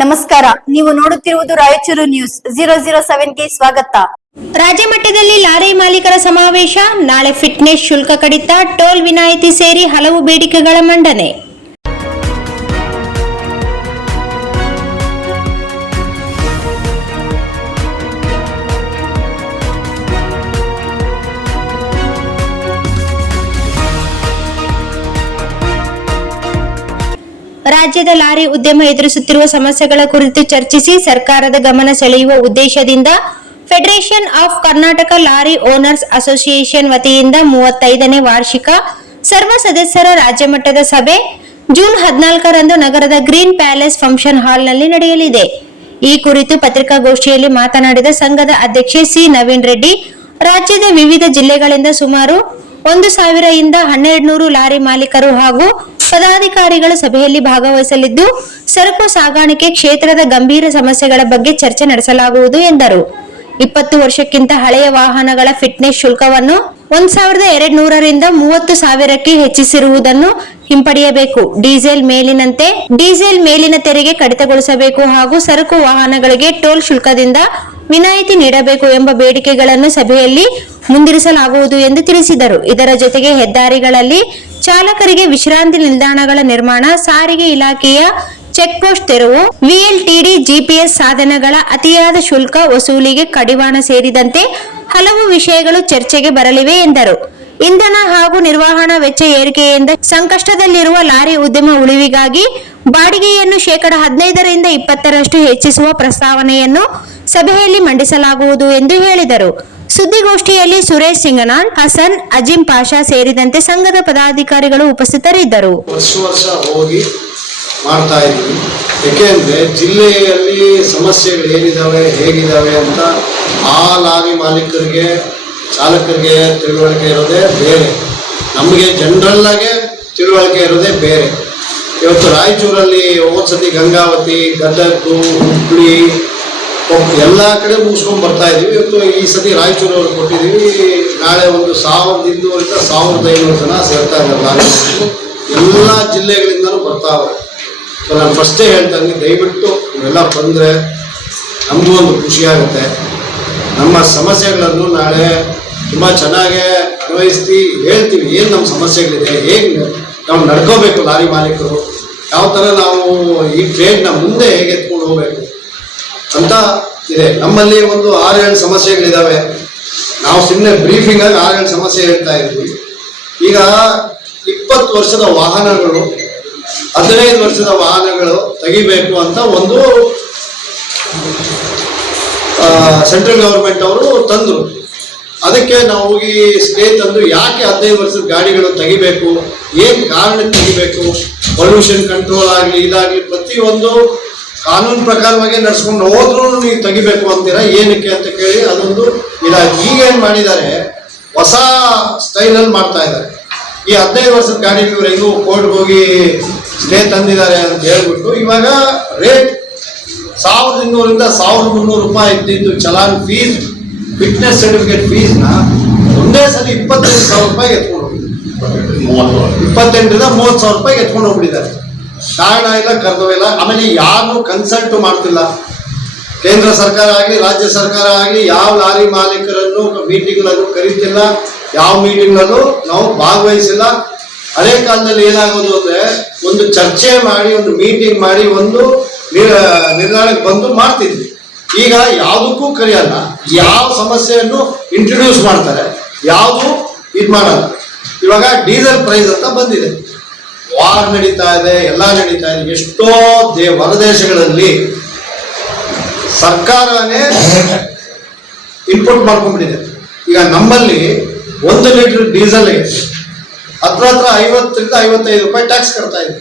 ನಮಸ್ಕಾರ, ನೀವು ನೋಡುತ್ತಿರುವುದು ರಾಯಚೂರು ನ್ಯೂಸ್ 007ಗೆ ಸ್ವಾಗತ. ರಾಜ್ಯ ಮಟ್ಟದಲ್ಲಿ ಲಾರಿ ಮಾಲೀಕರ ಸಮಾವೇಶ. ನಾಳೆ ಫಿಟ್ನೆಸ್ ಶುಲ್ಕ ಕಡಿತ, ಟೋಲ್ ವಿನಾಯಿತಿ ಸೇರಿ ಹಲವು ಬೇಡಿಕೆಗಳ ಮಂಡನೆ. ರಾಜ್ಯದ ಲಾರಿ ಉದ್ಯಮ ಎದುರಿಸುತ್ತಿರುವ ಸಮಸ್ಯೆಗಳ ಕುರಿತು ಚರ್ಚಿಸಿ ಸರ್ಕಾರದ ಗಮನ ಸೆಳೆಯುವ ಉದ್ದೇಶದಿಂದ federation of Karnataka lorry owners association ವತಿಯಿಂದ 35ನೇ ವಾರ್ಷಿಕ ಸರ್ವ ಸದಸ್ಯರ ರಾಜ್ಯ ಮಟ್ಟದ ಸಭೆ ಜೂನ್ 14ರಂದು ನಗರದ ಗ್ರೀನ್ ಪ್ಯಾಲೇಸ್ ಫಂಕ್ಷನ್ ಹಾಲ್ನಲ್ಲಿ ನಡೆಯಲಿದೆ. ಈ ಕುರಿತು ಪತ್ರಿಕಾಗೋಷ್ಠಿಯಲ್ಲಿ ಮಾತನಾಡಿದ ಸಂಘದ ಅಧ್ಯಕ್ಷೆ ಸಿ ನವೀನ್ ರೆಡ್ಡಿ, ರಾಜ್ಯದ ವಿವಿಧ ಜಿಲ್ಲೆಗಳಿಂದ ಸುಮಾರು 1000 ರಿಂದ 1200 ಲಾರಿ ಮಾಲೀಕರು ಹಾಗೂ ಪದಾಧಿಕಾರಿಗಳು ಸಭೆಯಲ್ಲಿ ಭಾಗವಹಿಸಲಿದ್ದು, ಸರಕು ಸಾಗಾಣಿಕೆ ಕ್ಷೇತ್ರದ ಗಂಭೀರ ಸಮಸ್ಯೆಗಳ ಬಗ್ಗೆ ಚರ್ಚೆ ನಡೆಸಲಾಗುವುದು ಎಂದರು. 20 ವರ್ಷಕ್ಕಿಂತ ಹಳೆಯ ವಾಹನಗಳ ಫಿಟ್ನೆಸ್ ಶುಲ್ಕವನ್ನು 1200 ರಿಂದ 30,000ಕ್ಕೆ ಹೆಚ್ಚಿಸಿರುವುದನ್ನು ಹಿಂಪಡೆಯಬೇಕು. ಡೀಸೆಲ್ ಮೇಲಿನ ತೆರಿಗೆ ಕಡಿತಗೊಳಿಸಬೇಕು ಹಾಗೂ ಸರಕು ವಾಹನಗಳಿಗೆ ಟೋಲ್ ಶುಲ್ಕದಿಂದ ವಿನಾಯಿತಿ ನೀಡಬೇಕು ಎಂಬ ಬೇಡಿಕೆಗಳನ್ನು ಸಭೆಯಲ್ಲಿ ಮುಂದಿರಿಸಲಾಗುವುದು ಎಂದು ತಿಳಿಸಿದರು. ಇದರ ಜೊತೆಗೆ ಹೆದ್ದಾರಿಗಳಲ್ಲಿ ಚಾಲಕರಿಗೆ ವಿಶ್ರಾಂತಿ ನಿಲ್ದಾಣಗಳ ನಿರ್ಮಾಣ, ಸಾರಿಗೆ ಇಲಾಖೆಯ ಚೆಕ್ ಪೋಸ್ಟ್ ತೆರವು, ವಿಎಲ್ಟಿಡಿ ಜಿಪಿಎಸ್ ಸಾಧನಗಳ ಅತಿಯಾದ ಶುಲ್ಕ ವಸೂಲಿಗೆ ಕಡಿವಾಣ ಸೇರಿದಂತೆ ಹಲವು ವಿಷಯಗಳು ಚರ್ಚೆಗೆ ಬರಲಿವೆ ಎಂದರು. ಇಂಧನ ಹಾಗೂ ನಿರ್ವಹಣಾ ವೆಚ್ಚ ಏರಿಕೆಯಿಂದ ಸಂಕಷ್ಟದಲ್ಲಿರುವ ಲಾರಿ ಉದ್ಯಮ ಉಳಿವಿಗಾಗಿ ಬಾಡಿಗೆಯನ್ನು 15% ರಿಂದ 20% ಹೆಚ್ಚಿಸುವ ಪ್ರಸ್ತಾವನೆಯನ್ನು ಸಭೆಯಲ್ಲಿ ಮಂಡಿಸಲಾಗುವುದು ಎಂದು ಹೇಳಿದರು. ಸುದ್ದಿಗೋಷ್ಠಿಯಲ್ಲಿ ಸುರೇಶ್ ಸಿಂಗನಾಳ್, ಹಸನ್, ಅಜಿಂ ಪಾಷಾ ಸೇರಿದಂತೆ ಸಂಘದ ಪದಾಧಿಕಾರಿಗಳು ಉಪಸ್ಥಿತರಿದ್ದರು. ವರ್ಷ ಹೋಗಿ ಮಾಡ್ತಾ ಇದ್ವಿ. ಯಾಕೆಂದ್ರೆ ಜಿಲ್ಲೆಯಲ್ಲಿ ಸಮಸ್ಯೆಗಳು ಏನಿದಾವೆ ಹೇಗಿದಾವೆ ಅಂತ ಆ ಲಾರಿ ಮಾಲೀಕರಿಗೆ ಚಾಲಕರಿಗೆ ತಿಳುವಳಿಕೆ ಇರೋದೇ ಬೇರೆ, ನಮಗೆ ಜನರಲ್ ಆಗಿ ತಿಳುವಳಿಕೆ ಇರೋದೇ ಬೇರೆ. ಇವತ್ತು ರಾಯಚೂರಲ್ಲಿ ಹೋದ್ಸತಿ ಗಂಗಾವತಿ, ಗದಗ, ಹುಬ್ಬಳ್ಳಿ ಎಲ್ಲ ಕಡೆ ಮುಗಿಸ್ಕೊಂಡು ಬರ್ತಾ ಇದ್ದೀವಿ. ಇವತ್ತು ಈ ಸತಿ ರಾಯಚೂರವ್ರಿಗೆ ಕೊಟ್ಟಿದ್ದೀವಿ. ನಾಳೆ ಒಂದು 1200 ರಿಂದ 1500 ಜನ ಸೇರ್ತಾ ಇದ್ದಾರೆ. ಎಲ್ಲ ಜಿಲ್ಲೆಗಳಿಂದಲೂ ಬರ್ತಾವೆ. ಸೊ ನಾನು ಫಸ್ಟೇ ಹೇಳ್ತಾ ಇದ್ದೀನಿ, ದಯವಿಟ್ಟು ಇವೆಲ್ಲ ಬಂದರೆ ನಮಗೂ ಒಂದು ಖುಷಿಯಾಗುತ್ತೆ. ನಮ್ಮ ಸಮಸ್ಯೆಗಳನ್ನು ನಾಳೆ ತುಂಬ ಚೆನ್ನಾಗೇ ಅನ್ವಯಿಸ್ತಿ ಹೇಳ್ತೀವಿ. ಏನು ನಮ್ಮ ಸಮಸ್ಯೆಗಳಿದೆ, ಹೇಗೆ ನಾವು ನಡ್ಕೋಬೇಕು, ಲಾರಿ ಮಾಲೀಕರು ಯಾವ ಥರ ನಾವು ಈ ಟ್ರೇಡ್ನ ಮುಂದೆ ಹೇಗೆ ಎತ್ಕೊಂಡು ಹೋಗಬೇಕು ಅಂತ ಇದೆ. ನಮ್ಮಲ್ಲಿ ಒಂದು 6-7 ಸಮಸ್ಯೆಗಳಿದ್ದಾವೆ. ನಾವು ಸುಮ್ಮನೆ ಬ್ರೀಫಿಂಗಾಗಿ 6-7 ಸಮಸ್ಯೆ ಹೇಳ್ತಾ ಇದ್ವಿ. ಈಗ 20 ವರ್ಷದ ವಾಹನಗಳು, 15 ವರ್ಷದ ವಾಹನಗಳು ತೆಗಿಬೇಕು ಅಂತ ಒಂದು ಸೆಂಟ್ರಲ್ ಗವರ್ಮೆಂಟ್ ಅವರು ತಂದರು. ಅದಕ್ಕೆ ನಾವು ಹೋಗಿ ಸ್ಟೇ ತಂದು ಯಾಕೆ 15 ವರ್ಷದ ಗಾಡಿಗಳು ತೆಗಿಬೇಕು, ಏನು ಕಾರಣಕ್ಕೆ ತೆಗಿಬೇಕು, ಪೊಲ್ಯೂಷನ್ ಕಂಟ್ರೋಲ್ ಆಗಲಿ ಇದಾಗಲಿ ಪ್ರತಿಯೊಂದು ಕಾನೂನು ಪ್ರಕಾರವಾಗಿ ನಡ್ಸ್ಕೊಂಡು ಹೋದ್ರೂ ನೀವು ತೆಗಿಬೇಕು ಅಂತೀರಾ, ಏನಕ್ಕೆ ಅಂತ ಕೇಳಿ ಅದೊಂದು ಇದಾಗಿ ಈಗೇನು ಮಾಡಿದ್ದಾರೆ, ಹೊಸ ಸ್ಟೈಲಲ್ಲಿ ಮಾಡ್ತಾ ಇದ್ದಾರೆ. ಈ 15 ವರ್ಷದ ಗಾಡಿಗಳು ಇವರು ಹೆಂಗೂ ಕೋರ್ಟ್ಗೆ ಹೋಗಿ ಸ್ಟೇ ತಂದಿದ್ದಾರೆ ಅಂತ ಹೇಳ್ಬಿಟ್ಟು ಇವಾಗ ರೇಟ್ 1200 ರಿಂದ 1300 ರೂಪಾಯಿ ಇದ್ದಿದ್ದು ಚಲಾನ್ ಫೀಸ್, ಫಿಟ್ನೆಸ್ ಸರ್ಟಿಫಿಕೇಟ್ ಫೀಸ್ನ ಒಂದೇ ಸಲ 25,000 ರೂಪಾಯಿಗೆ ಎತ್ಕೊಂಡು ಹೋಗಿದ್ದಾರೆ. 28 ರಿಂದ 30,000 ರೂಪಾಯಿಗೆ ಎತ್ಕೊಂಡು ಹೋಗ್ಬಿಟ್ಟಿದ್ದಾರೆ. ಕಾರಣ ಇಲ್ಲ, ಕರ್ತವ್ಯ ಇಲ್ಲ. ಆಮೇಲೆ ಯಾರನ್ನೂ ಕನ್ಸಲ್ಟ್ ಮಾಡ್ತಿಲ್ಲ. ಕೇಂದ್ರ ಸರ್ಕಾರ ಆಗಲಿ ರಾಜ್ಯ ಸರ್ಕಾರ ಆಗಲಿ ಯಾವ ಲಾರಿ ಮಾಲೀಕರನ್ನು ಮೀಟಿಂಗ್ಗಳನ್ನು ಕರೀತಿಲ್ಲ, ಯಾವ ಮೀಟಿಂಗ್ನಲ್ಲೂ ನಾವು ಭಾಗವಹಿಸಿಲ್ಲ. ಹಳೆ ಕಾಲದಲ್ಲಿ ಏನಾಗೋದು ಅಂದರೆ ಒಂದು ಚರ್ಚೆ ಮಾಡಿ, ಒಂದು ಮೀಟಿಂಗ್ ಮಾಡಿ, ಒಂದು ನಿರ್ಧಾರಕ್ಕೆ ಬಂದು ಮಾಡ್ತಿದ್ವಿ. ಈಗ ಯಾವುದಕ್ಕೂ ಕರೆಯಲ್ಲ, ಯಾವ ಸಮಸ್ಯೆಯನ್ನು ಇಂಟ್ರೊಡ್ಯೂಸ್ ಮಾಡ್ತಾರೆ, ಯಾವುದು ಇದು ಮಾಡಲ್ಲ. ಇವಾಗ ಡೀಸೆಲ್ ಪ್ರೈಸ್ ಅಂತ ಬಂದಿದೆ, ವಾರ್ ನಡೀತಾ ಇದೆ, ಎಲ್ಲ ನಡೀತಾ ಇದೆ. ಎಷ್ಟೋ ಹೊರದೇಶಗಳಲ್ಲಿ ಸರ್ಕಾರನೇ ಇನ್ಪುಟ್ ಮಾಡ್ಕೊಂಡ್ಬಿಟ್ಟಿದೆ. ಈಗ ನಮ್ಮಲ್ಲಿ 1 ಲೀಟರ್ ಡೀಸೆಲ್ಗೆ ಹತ್ರ 50 ರಿಂದ 55 ರೂಪಾಯಿ ಟ್ಯಾಕ್ಸ್ ಕಟ್ತಾ ಇದೆ.